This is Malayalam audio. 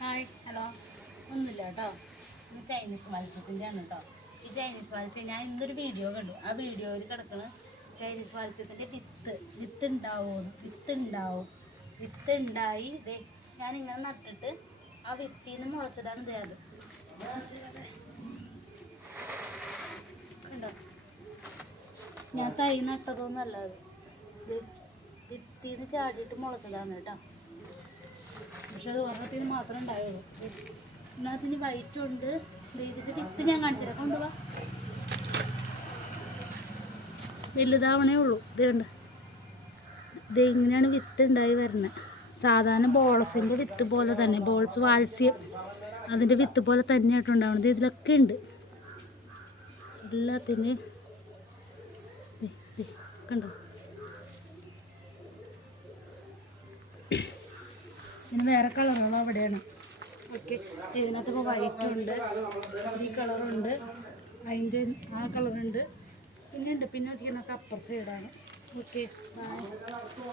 ഹായ് ഹലോ ഒന്നുമില്ല കേട്ടോ. ഇത് ചൈനീസ് മത്സ്യത്തിൻ്റെ ആണ് കേട്ടോ. ഈ ചൈനീസ് മത്സ്യം ഞാൻ ഇന്നൊരു വീഡിയോ കണ്ടു. ആ വീഡിയോയിൽ കിടക്കുന്ന ചൈനീസ് മത്സ്യത്തിൻ്റെ വിത്ത് ഉണ്ടാവും. വിത്ത് ഉണ്ടായി ഇതേ ഞാനിങ്ങനെ നട്ടിട്ട് ആ വിത്തിൽ നിന്ന് മുളച്ചതാണ് ഇതേ അത് കണ്ടോ. ഞാൻ തൈ നട്ടതൊന്നുമല്ല അത്. ഇത് വിത്തിൽ നിന്ന് ചാടിയിട്ട് മുളച്ചതാണ് കേട്ടോ. പക്ഷെ അത് ഒരെണ്ണത്തിന് മാത്രമേ ഉണ്ടായുള്ളൂ. ഇതിനകത്തിന് വൈറ്റും ഉണ്ട്. ഇതിൻ്റെ വിത്ത് ഞാൻ കാണിച്ചില്ല, കൊണ്ടുപോവാ. വലുതാവണേ ഉള്ളൂ. ഇത് കണ്ട് ഇത് ഇങ്ങനെയാണ് വിത്ത് ഉണ്ടായി വരുന്നത്. സാധാരണ ബോൾസിൻ്റെ വിത്ത് പോലെ തന്നെ, ബോൾസ് വാൽസ്യം അതിൻ്റെ വിത്ത് പോലെ തന്നെയായിട്ടുണ്ടാവുന്നത്. ഇതിലൊക്കെ ഉണ്ട് എല്ലാത്തിൻ്റെയും. കണ്ടോ, പിന്നെ വേറെ കളറുകളോ അവിടെയാണ്. ഓക്കെ, ഇതിനകത്ത് ഇപ്പോൾ വൈറ്റും ഉണ്ട്, ഈ കളറുണ്ട്, അതിൻ്റെ ആ കളറുണ്ട്, പിന്നെ ഉണ്ട്. പിന്നെ ഒരിക്കലൊക്കെ അപ്പർ സൈഡാണ്. Okay, by.